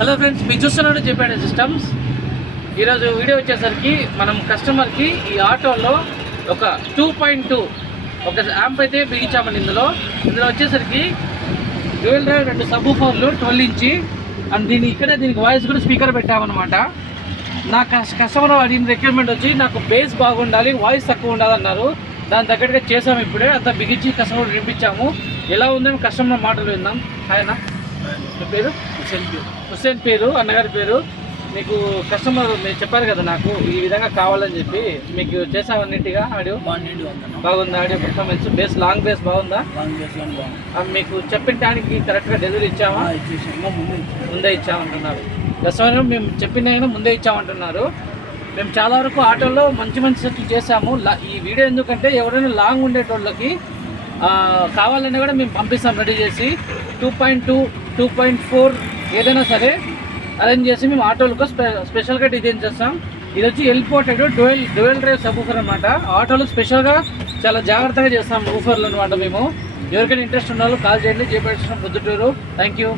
Hello friends, మీరు చూస్తున్నారు జేపీటీ systems. ఈరోజు వీడియో వచ్చేసరికి మనం కస్టమర్కి ఈ ఆటోలో ఒక 2.2 ఒక యాంప్ అయితే బిగించామండి. ఇందులో వచ్చేసరికి డ్యూయల్ డ్రైవ్ 2 సబ్ వూఫర్లు 12 ఇంచి అండ్ దీనికి వాయిస్ కూడా స్పీకర్ పెట్టామన్నమాట. నా కస్టమర్ అడిగిన రిక్వైర్మెంట్ వచ్చి నాకు బేస్ బాగుండాలి, వాయిస్ తక్కువ ఉండాలన్నారు. దాని తగ్గట్టుగా చేసాము. ఇప్పుడే అంతా బిగించి కస్టమర్ వినిపించాము. ఎలా ఉందని కస్టమర్ మాటలు విందాం. ఆయన మీ పేరు? హుస్సేన్ పేరు, అన్నగారి పేరు. మీకు కస్టమర్ మీరు చెప్పారు కదా నాకు ఈ విధంగా కావాలని చెప్పి, మీకు చేసాము అన్నింటిగా. ఆడియో బాగుందా? Audio performance base long base బాగుందా? మీకు చెప్పిన టైంకి కరెక్ట్గా డెలివరీ ఇచ్చామా? ముందే ఇచ్చామంటున్నారు కస్టమర్. మేము చెప్పిన ముందే ఇచ్చామంటున్నారు. మేము చాలా వరకు ఆటోలో మంచి సెట్లు చేసాము. ఈ వీడియో ఎందుకంటే ఎవరైనా లాంగ్ ఉండేటోళ్ళకి కావాలన్నా కూడా మేము పంపిస్తాం రెడీ చేసి. 2.2, 2.4 ఏదైనా సరే అరేంజ్ చేసి మేము ఆటోలకు స్పెషల్గా డిజైన్ చేస్తాం. ఇది వచ్చి ఎల్పోర్టెడ్ డ్యూయల్ డ్రైవ్ సబ్ ఊఫర్ అనమాట. ఆటోలో స్పెషల్గా చాలా జాగ్రత్తగా చేస్తాం ఊఫర్లు అనమాట. మేము ఎవరికైనా ఇంట్రెస్ట్ ఉన్న వాళ్ళు కాల్ చేయండి. JPT system Proddatur. Thank you.